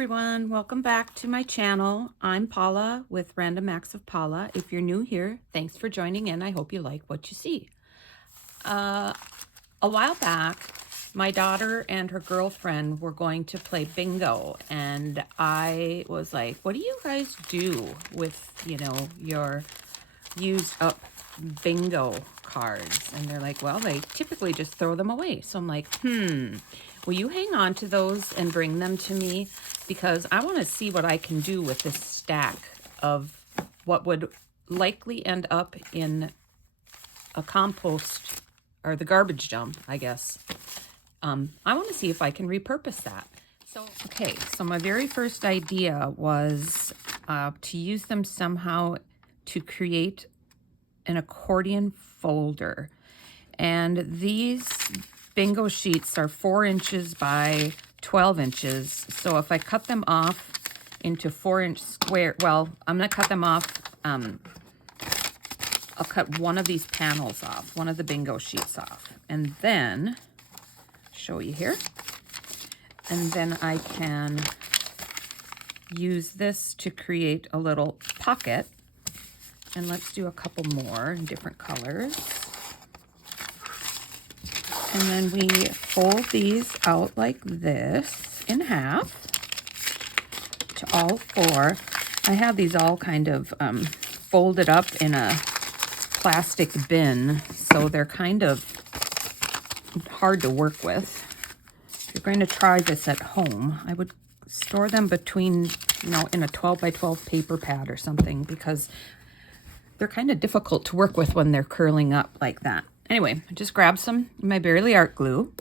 everyone, welcome back to my channel. I'm Paula with Random Acts of Paula. If you're new here, thanks for joining in. I hope you like what you see. A while back, my daughter and her girlfriend were going to play bingo, and I was like, what do you guys do with, your used up bingo cards? And they're like, well, they typically just throw them away. So I'm like, will you hang on to those and bring them to me? Because I want to see what I can do with this stack of what would likely end up in a compost or the garbage dump, I guess. I want to see if I can repurpose that. So my very first idea was to use them somehow to create an accordion folder. And these bingo sheets are 4 inches by 12 inches. So if I cut them off into 4-inch square, well, I'm going to cut them off. I'll cut one of these panels off, one of the bingo sheets off, and then show you here. And then I can use this to create a little pocket. And let's do a couple more in different colors. And then we fold these out like this in half to all 4. I have these all kind of folded up in a plastic bin, so they're kind of hard to work with. If you're going to try this at home, I would store them between, in a 12 by 12 paper pad or something, because they're kind of difficult to work with when they're curling up like that. Anyway, I just grabbed some of my Barely Art glue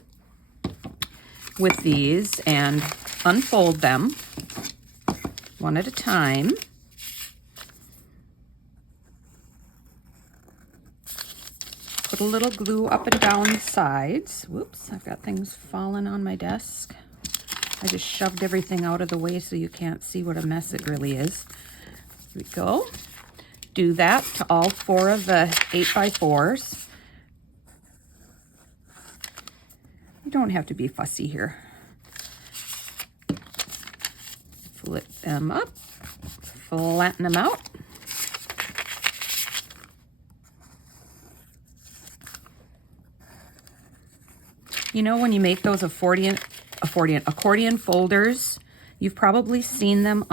with these and unfold them one at a time. Put a little glue up and down the sides. Whoops, I've got things falling on my desk. I just shoved everything out of the way so you can't see what a mess it really is. Here we go. Do that to all 4 of the 8x4s. You don't have to be fussy here. Flip them up, flatten them out. When you make those accordion folders, you've probably seen them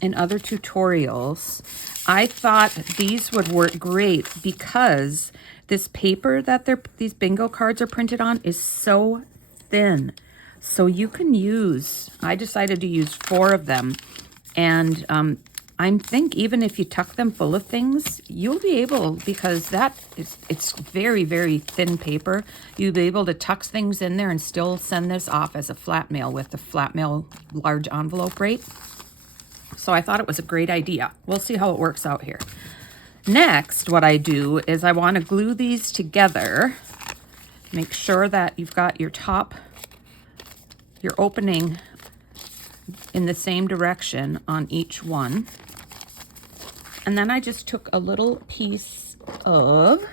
in other tutorials. I thought these would work great because this paper that these bingo cards are printed on is so thin. So you can I decided to use 4 of them. And I think even if you tuck them full of things, you'll be able, because it's very, very thin paper, you'll be able to tuck things in there and still send this off as a flat mail with the flat mail large envelope rate. So I thought it was a great idea. We'll see how it works out here. Next, what I do is I want to glue these together. Make sure that you've got your opening in the same direction on each one. And then I just took a little piece of,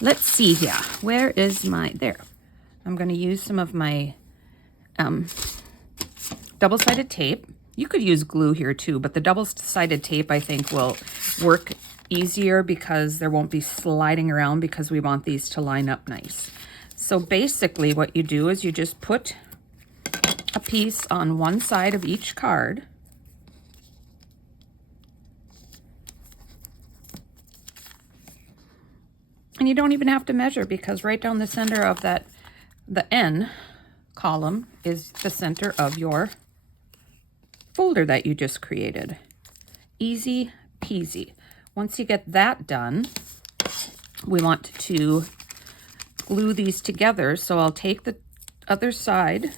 let's see here, where is there. I'm going to use some of my double-sided tape. You could use glue here too, but the double-sided tape I think will work easier because there won't be sliding around, because we want these to line up nice. So basically what you do is you just put a piece on one side of each card. And you don't even have to measure, because right down the center of the N column is the center of your folder that you just created. Easy peasy. Once you get that done, we want to glue these together. So I'll take the other side,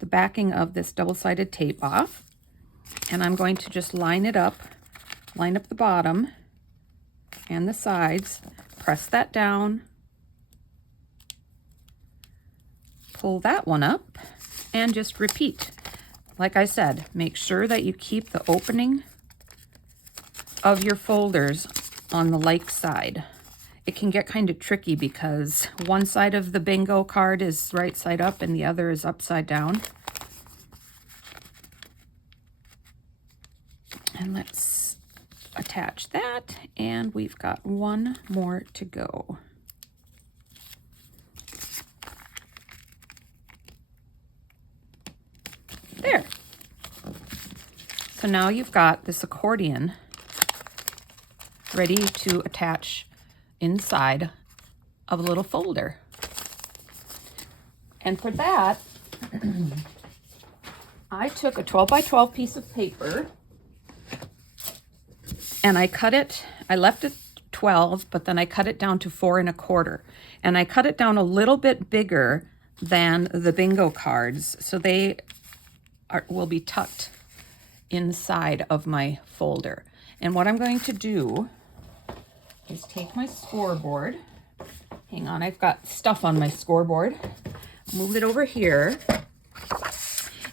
the backing of this double-sided tape off, and I'm going to just line up the bottom and the sides, press that down, pull that one up, and just repeat. Like I said, make sure that you keep the opening of your folders on the like side. It can get kind of tricky because one side of the bingo card is right side up and the other is upside down. attach that, and we've got one more to go. There. So now you've got this accordion ready to attach inside of a little folder. And for that, I took a 12 by 12 piece of paper and I cut it, I left it 12, but then I cut it down to 4 1/4. And I cut it down a little bit bigger than the bingo cards, so they will be tucked inside of my folder. And what I'm going to do is take my scoreboard. Hang on, I've got stuff on my scoreboard. Move it over here.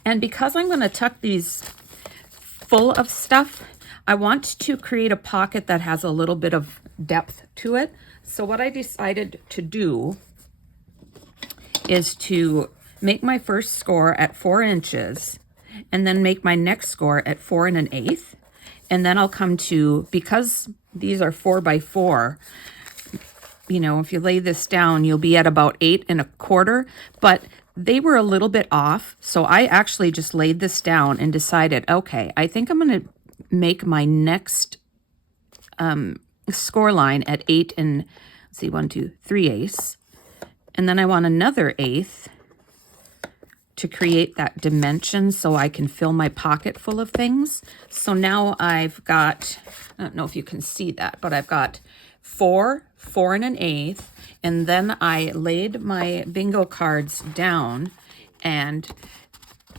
And because I'm going to tuck these full of stuff, I want to create a pocket that has a little bit of depth to it. So what I decided to do is to make my first score at 4 inches and then make my next score at 4 1/8. And then I'll come to, because these are 4 by 4, you know, if you lay this down, you'll be at about 8 1/4, but they were a little bit off. So I actually just laid this down and decided, okay, I think I'm going to make my next score line at 8 and, let's see, 1, 2, 3/8. And then I want another 1/8 to create that dimension so I can fill my pocket full of things. So now I've got, I don't know if you can see that, but I've got 4, 4 1/8, and then I laid my bingo cards down and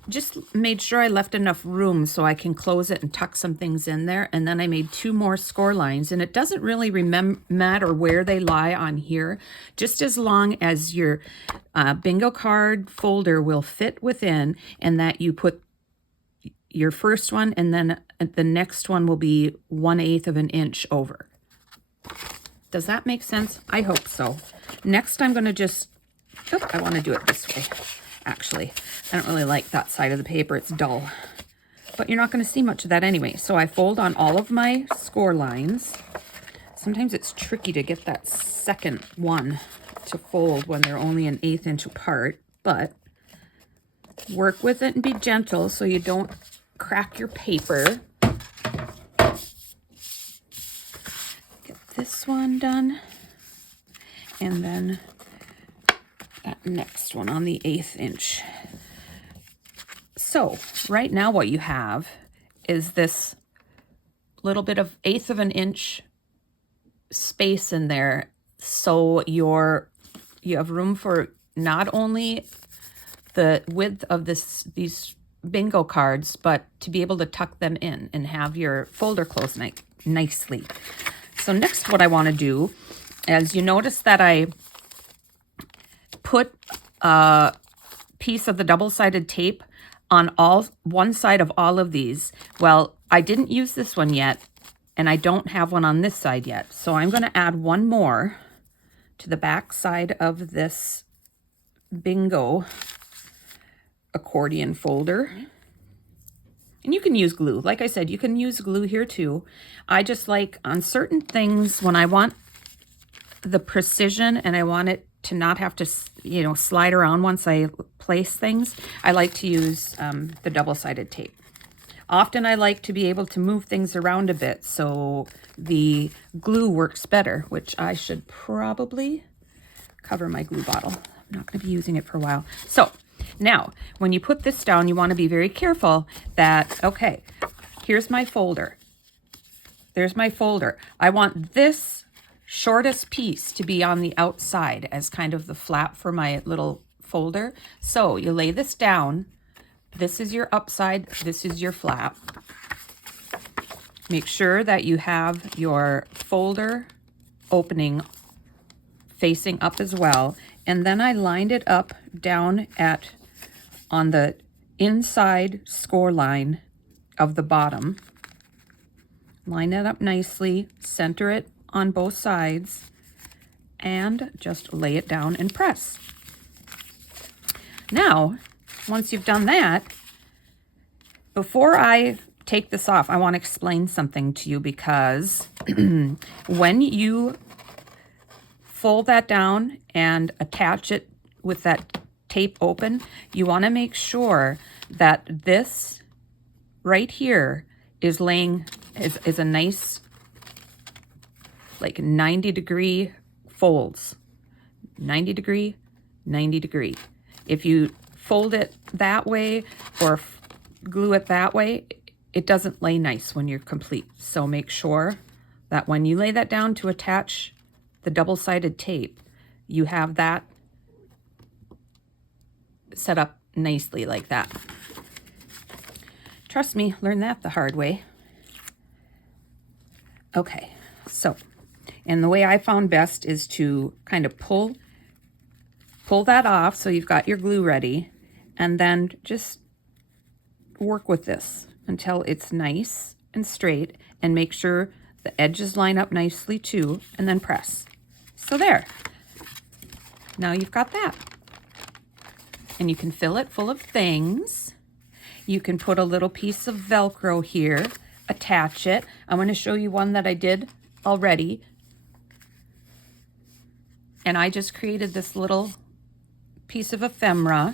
just made sure I left enough room so I can close it and tuck some things in there. And then I made 2 more score lines, and it doesn't really matter where they lie on here, just as long as your bingo card folder will fit within, and that you put your first one and then the next one will be 1/8 of an inch over. Does that make sense? I hope so. Next, I'm going to just, I want to do it this way. Actually, I don't really like that side of the paper. It's dull. But you're not going to see much of that anyway. So I fold on all of my score lines. Sometimes it's tricky to get that second one to fold when they're only an 1/8 inch apart. But work with it and be gentle so you don't crack your paper. Get this one done. And then that next one on the 1/8 inch. So right now what you have is this little bit of 1/8 of an inch space in there, so you have room for not only the width of these bingo cards, but to be able to tuck them in and have your folder closed nicely. So next, what I want to do is, you notice that I put a piece of the double-sided tape on one side of all of these. Well, I didn't use this one yet, and I don't have one on this side yet. So I'm going to add one more to the back side of this bingo accordion folder. And you can use glue. Like I said, you can use glue here too. I just like, on certain things, when I want the precision and I want it to not have to, you know, slide around once I place things, I like to use the double-sided tape. Often I like to be able to move things around a bit so the glue works better, which I should probably cover my glue bottle. I'm not going to be using it for a while. So now, when you put this down, you want to be very careful that, okay, here's my folder. There's my folder. I want this shortest piece to be on the outside as kind of the flap for my little folder. So you lay this down. This is your upside. This is your flap. Make sure that you have your folder opening facing up as well. And then I lined it up down on the inside score line of the bottom. Line it up nicely, center it on both sides, and just lay it down and press. Now, once you've done that, before I take this off, I want to explain something to you, because when you fold that down and attach it with that tape open, you want to make sure that this right here is laying, is a nice like 90-degree folds. 90 degree, 90 degree. If you fold it that way or glue it that way, it doesn't lay nice when you're complete. So make sure that when you lay that down to attach the double-sided tape, you have that set up nicely like that. Trust me, learn that the hard way. Okay, so, and the way I found best is to kind of pull that off so you've got your glue ready, and then just work with this until it's nice and straight, and make sure the edges line up nicely too, and then press. So there. Now you've got that. And you can fill it full of things. You can put a little piece of Velcro here, attach it. I'm going to show you one that I did already. And I just created this little piece of ephemera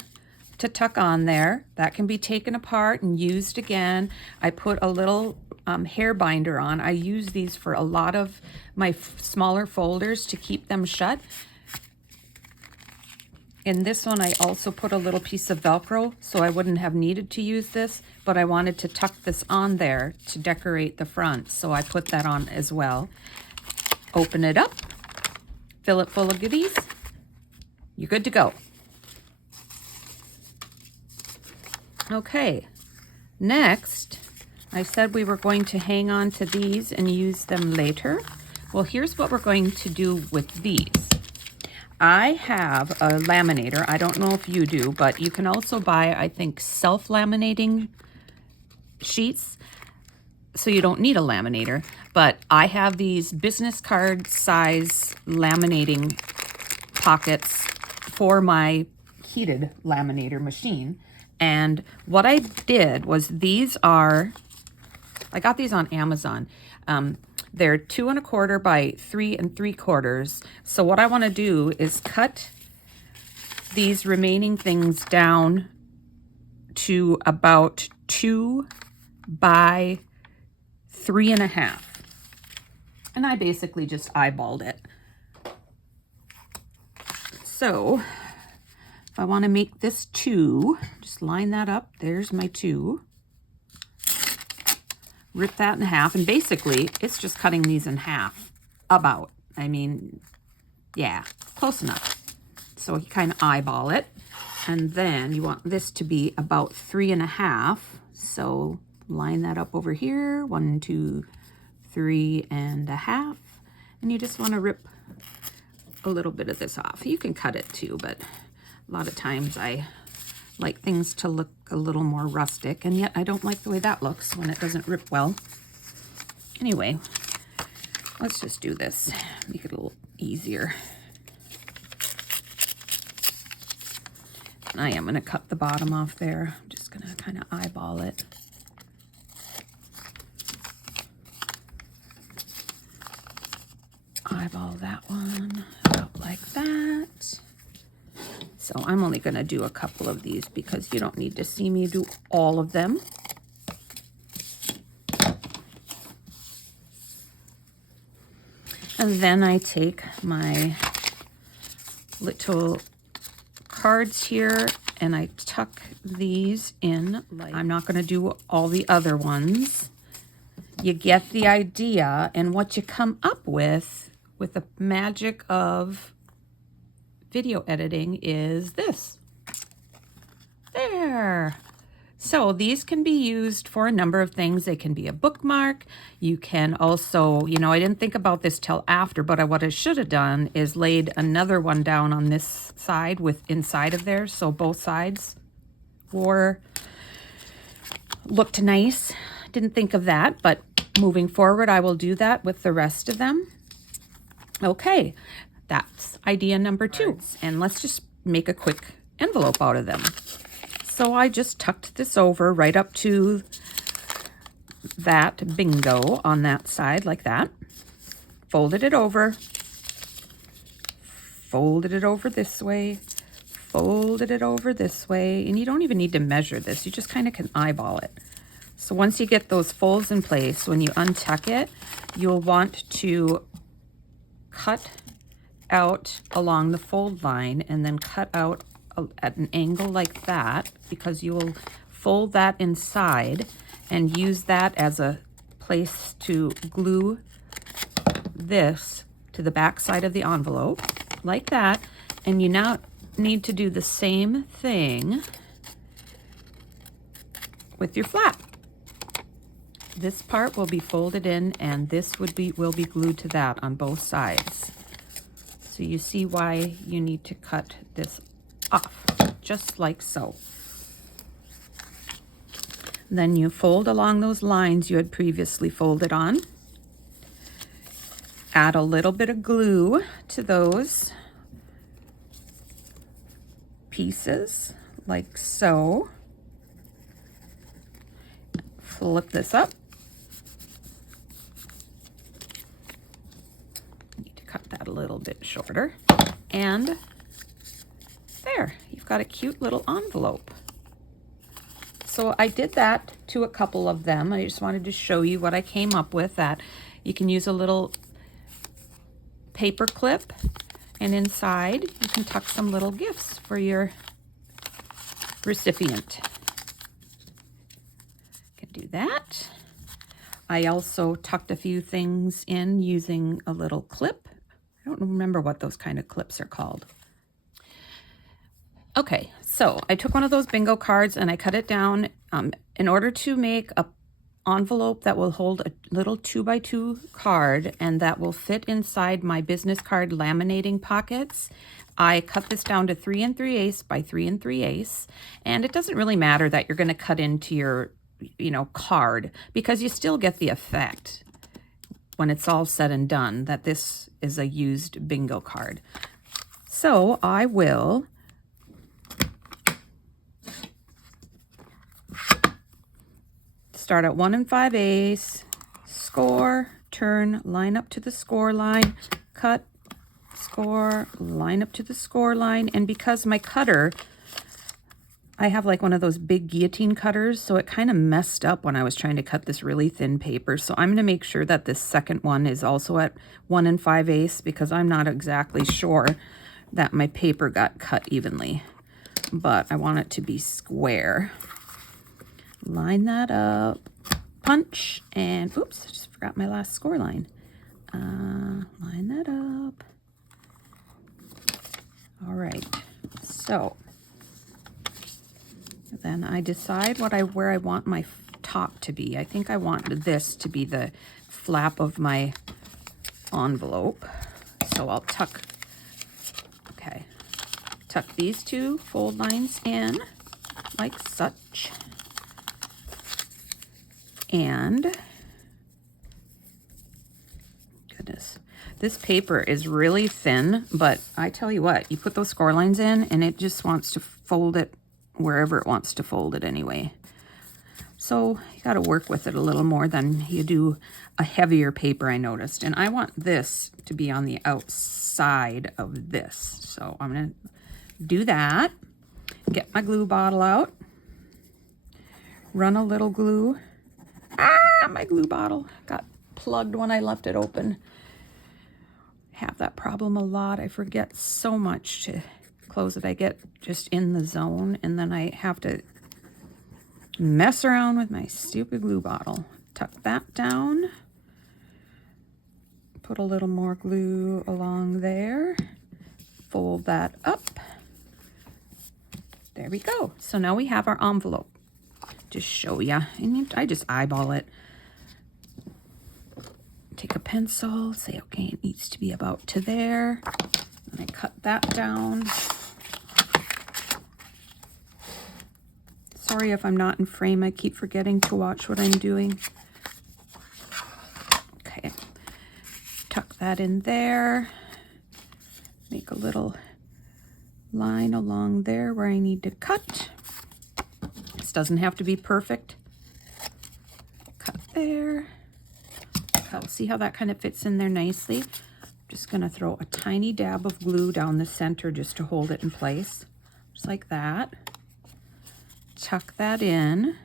to tuck on there. That can be taken apart and used again. I put a little hair binder on. I use these for a lot of my smaller folders to keep them shut. In this one, I also put a little piece of Velcro, so I wouldn't have needed to use this, but I wanted to tuck this on there to decorate the front, so I put that on as well. Open it up, fill it full of goodies. You're good to go. Okay, next, I said we were going to hang on to these and use them later. Well, here's what we're going to do with these. I have a laminator. I don't know if you do, but you can also buy, I think, self-laminating sheets, so you don't need a laminator. But I have these business card size laminating pockets for my heated laminator machine. And what I did was, I got these on Amazon. They're 2 1/4 by 3 3/4. So what I want to do is cut these remaining things down to about 2 by 3 1/2. And I basically just eyeballed it. So if I want to make this 2, just line that up. There's my 2. Rip that in half, and basically it's just cutting these in half, about. I mean, yeah, close enough. So you kind of eyeball it, and then you want this to be about 3 1/2. So line that up over here, 1, 2, 3 1/2, and you just want to rip a little bit of this off. You can cut it too, but a lot of times I like things to look a little more rustic, and yet I don't like the way that looks when it doesn't rip well. Anyway, let's just do this, make it a little easier. And I am going to cut the bottom off there. I'm just going to kind of eyeball it. Eyeball that one about like that. So I'm only going to do a couple of these because you don't need to see me do all of them. And then I take my little cards here and I tuck these in. I'm not going to do all the other ones. You get the idea, and what you come up with the magic of video editing is this. There. So these can be used for a number of things. They can be a bookmark. You can also, you know, I didn't think about this till after, but what I should have done is laid another one down on this side with inside of there, so both sides looked nice. Didn't think of that, but moving forward, I will do that with the rest of them. Okay. That's idea number 2. And let's just make a quick envelope out of them. So I just tucked this over right up to that bingo on that side like that. Folded it over. Folded it over this way. Folded it over this way. And you don't even need to measure this. You just kind of can eyeball it. So once you get those folds in place, when you untuck it, you'll want to cut out along the fold line and then cut out at an angle like that, because you will fold that inside and use that as a place to glue this to the back side of the envelope like that. And you now need to do the same thing with your flap. This part will be folded in, and this will be glued to that on both sides. So you see why you need to cut this off, just like so. Then you fold along those lines you had previously folded on. Add a little bit of glue to those pieces, like so. Flip this up. Need to cut that a little bit shorter. And there, you've got a cute little envelope. So I did that to a couple of them. I just wanted to show you what I came up with, that you can use a little paper clip, and inside you can tuck some little gifts for your recipient. Can do that. I also tucked a few things in using a little clip. I don't remember what those kind of clips are called. Okay, so I took one of those bingo cards and I cut it down in order to make a envelope that will hold a little 2x2 card and that will fit inside my business card laminating pockets. I cut this down to 3 3/8 by 3 3/8, and it doesn't really matter that you're going to cut into your, card, because you still get the effect when it's all said and done that this is a used bingo card. So I will start at 1 5/8, score, turn, line up to the score line, cut, score, line up to the score line. And because my cutter, I have like one of those big guillotine cutters, so it kind of messed up when I was trying to cut this really thin paper. So I'm going to make sure that this second one is also at 1 5/8, because I'm not exactly sure that my paper got cut evenly, but I want it to be square. Line that up, punch, and oops, I just forgot my last score line. Line that up. All right, so then I decide where I want my top to be. I think I want this to be the flap of my envelope. So I'll tuck these two fold lines in like such. And goodness, this paper is really thin, but I tell you what, you put those score lines in and it just wants to fold it wherever it wants to fold it anyway. So you got to work with it a little more than you do a heavier paper, I noticed. And I want this to be on the outside of this. So I'm going to do that. Get my glue bottle out. Run a little glue. My glue bottle got plugged when I left it open. Have that problem a lot. I forget so much to close it. I get just in the zone, and then I have to mess around with my stupid glue bottle. Tuck that down. Put a little more glue along there. Fold that up. There we go. So now we have our envelope. Just show ya, and I just eyeball it. Take a pencil, say, okay, it needs to be about to there. And I cut that down. Sorry if I'm not in frame. I keep forgetting to watch what I'm doing. Okay, tuck that in there. Make a little line along there where I need to cut. This doesn't have to be perfect. Cut there. See how that kind of fits in there nicely? I'm just going to throw a tiny dab of glue down the center just to hold it in place. Just like that. Tuck that in.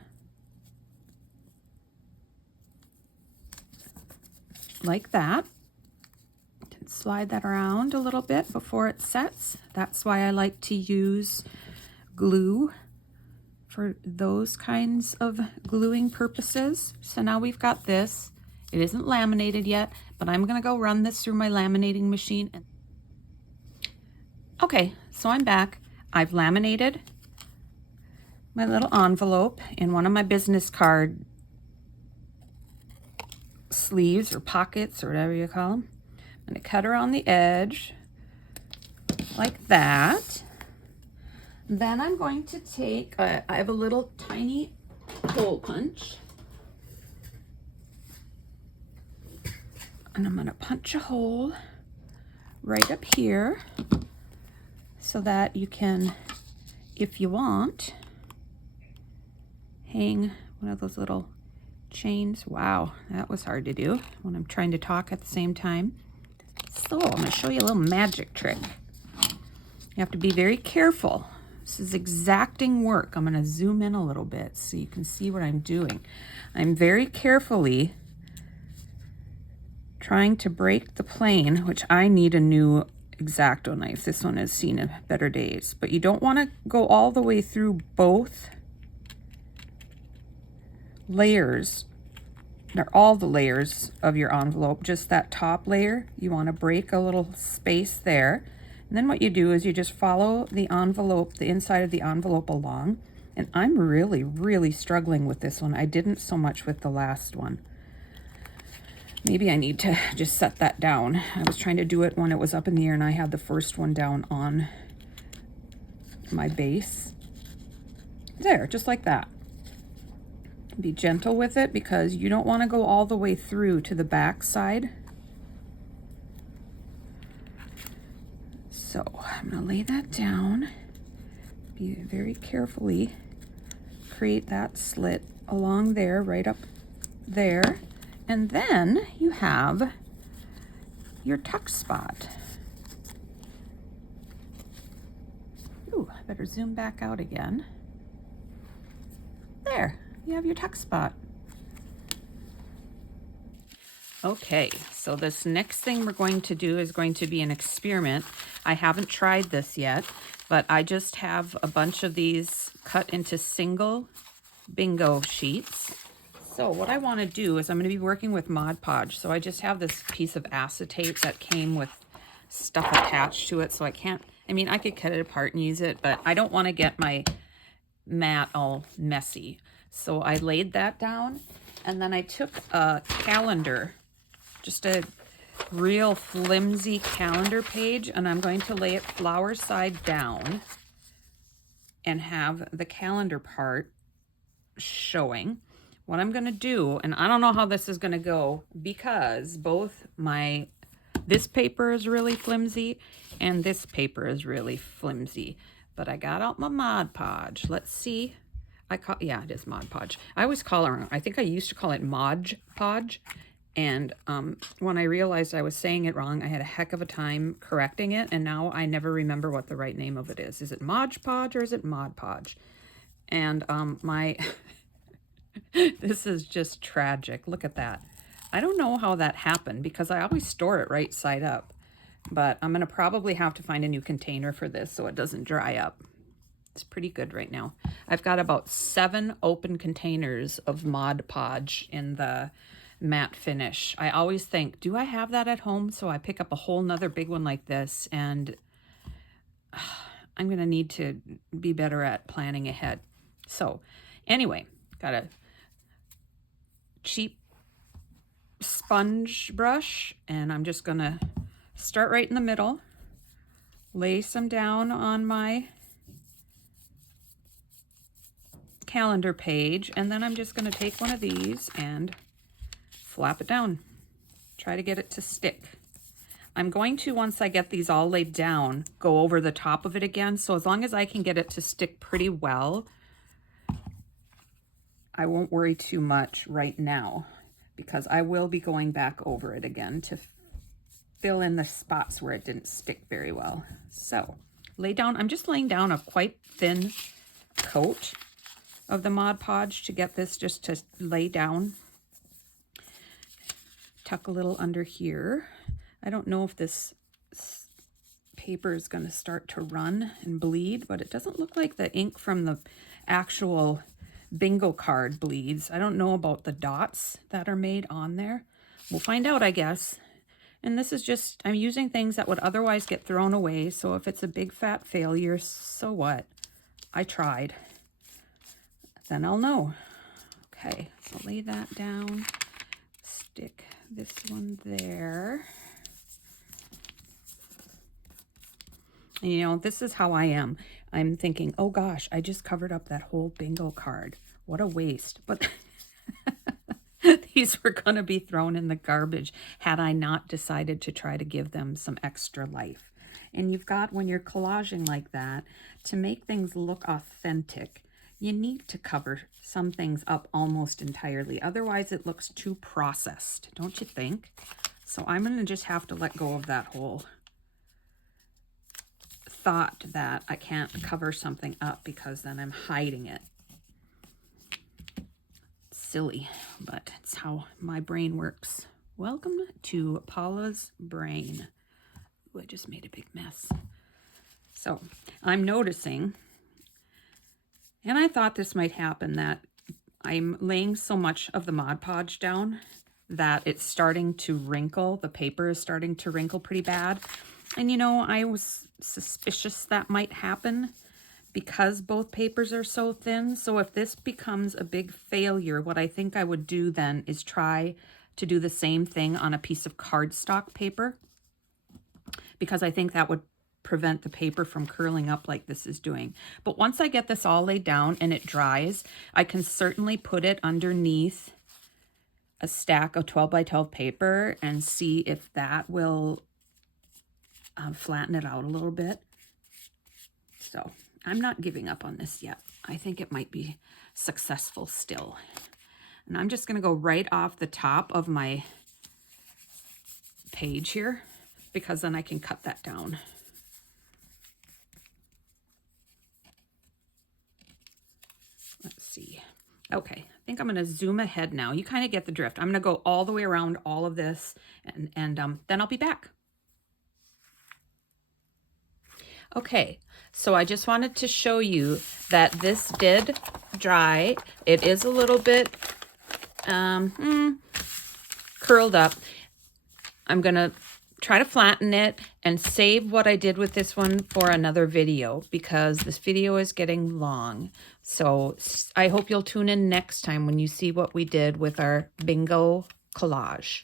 Like that. Slide that around a little bit before it sets. That's why I like to use glue for those kinds of gluing purposes. So now we've got this. It isn't laminated yet, but I'm gonna go run this through my laminating machine. Okay, so I'm back. I've laminated my little envelope in one of my business card sleeves or pockets or whatever you call them. I'm gonna cut around the edge like that. Then I'm going to take, I have a little tiny hole punch. And I'm gonna punch a hole right up here so that you can, if you want, hang one of those little chains. Wow, that was hard to do when I'm trying to talk at the same time. So I'm gonna show you a little magic trick. You have to be very careful. This is exacting work. I'm gonna zoom in a little bit so you can see what I'm doing. I'm very carefully trying to break the plane, which I need a new X-Acto knife. This one has seen better days, but you don't want to go all the way through both layers, or all the layers of your envelope. Just that top layer, you want to break a little space there. And then what you do is you just follow the envelope, the inside of the envelope along. And I'm really struggling with this one. I didn't so much with the last one. Maybe I need to just set that down. I was trying to do it when it was up in the air and I had the first one down on my base. There, just like that. Be gentle with it because you don't want to go all the way through to the back side. So I'm going to lay that down. Be very carefully create that slit along there, right up there. And then you have your tuck spot. Ooh, I better zoom back out again. There, you have your tuck spot. Okay, so this next thing we're going to do is going to be an experiment. I haven't tried this yet, but I just have a bunch of these cut into single bingo sheets. So what I want to do is I'm going to be working with Mod Podge. So I just have this piece of acetate that came with stuff attached to it. So I can't, I mean, I could cut it apart and use it, but I don't want to get my mat all messy. So I laid that down and then I took a calendar, just a real flimsy calendar page, and I'm going to lay it flower side down and have the calendar part showing. What I'm going to do, and I don't know how this is going to go because both this paper is really flimsy and this paper is really flimsy, but I got out my Mod Podge. Let's see. Yeah, it is Mod Podge. I always call it, I think I used to call it Mod Podge. And when I realized I was saying it wrong, I had a heck of a time correcting it. And now I never remember what the right name of it is. Is it Mod Podge or is it Mod Podge? And this is just tragic. Look at that. I don't know how that happened because I always store it right side up. But I'm going to probably have to find a new container for this so it doesn't dry up. It's pretty good right now. I've got about 7 open containers of Mod Podge in the matte finish. I always think, do I have that at home? So I pick up a whole nother big one like this, and I'm going to need to be better at planning ahead. So anyway, got a cheap sponge brush, and I'm just going to start right in the middle, lay some down on my calendar page, and then I'm just going to take one of these and flap it down. Try to get it to stick. I'm going to, once I get these all laid down, go over the top of it again. So as long as I can get it to stick pretty well, I won't worry too much right now. because I will be going back over it again to fill in the spots where it didn't stick very well. So lay down, I'm just laying down a quite thin coat of the Mod Podge to get this just to lay down. Tuck a little under here. I don't know if this paper is going to start to run and bleed, but it doesn't look like the ink from the actual bingo card bleeds. I don't know about the dots that are made on there. We'll find out, I guess. And this is just, I'm using things that would otherwise get thrown away. So if it's a big fat failure, so what? I tried. Then I'll know. Okay, so lay that down. Stick this one there. And you know, this is how I am. I'm thinking, oh gosh, I just covered up that whole bingo card. What a waste. But these were going to be thrown in the garbage had I not decided to try to give them some extra life. And you've got, when you're collaging like that, to make things look authentic, you need to cover some things up almost entirely. Otherwise, it looks too processed, don't you think? So I'm going to just have to let go of that whole thought that I can't cover something up because then I'm hiding it. Silly, but it's how my brain works. Welcome to Paula's brain. Ooh, I just made a big mess. So I'm noticing, and I thought this might happen, that I'm laying so much of the Mod Podge down that it's starting to wrinkle. The paper is starting to wrinkle pretty bad. And you know, I was suspicious that might happen because both papers are so thin. So if this becomes a big failure, what I think I would do then is try to do the same thing on a piece of cardstock paper, because I think that would prevent the paper from curling up like this is doing. But once I get this all laid down and it dries, I can certainly put it underneath a stack of 12 by 12 paper and see if that will flatten it out a little bit. So I'm not giving up on this yet. I think it might be successful still. And I'm just going to go right off the top of my page here, because then I can cut that down. Let's see. Okay, I think I'm going to zoom ahead now. You kind of get the drift. I'm going to go all the way around all of this, and then I'll be back. Okay, so I just wanted to show you that this did dry. It is a little bit curled up. I'm going to try to flatten it and save what I did with this one for another video, because this video is getting long. So I hope you'll tune in next time when you see what we did with our bingo collage.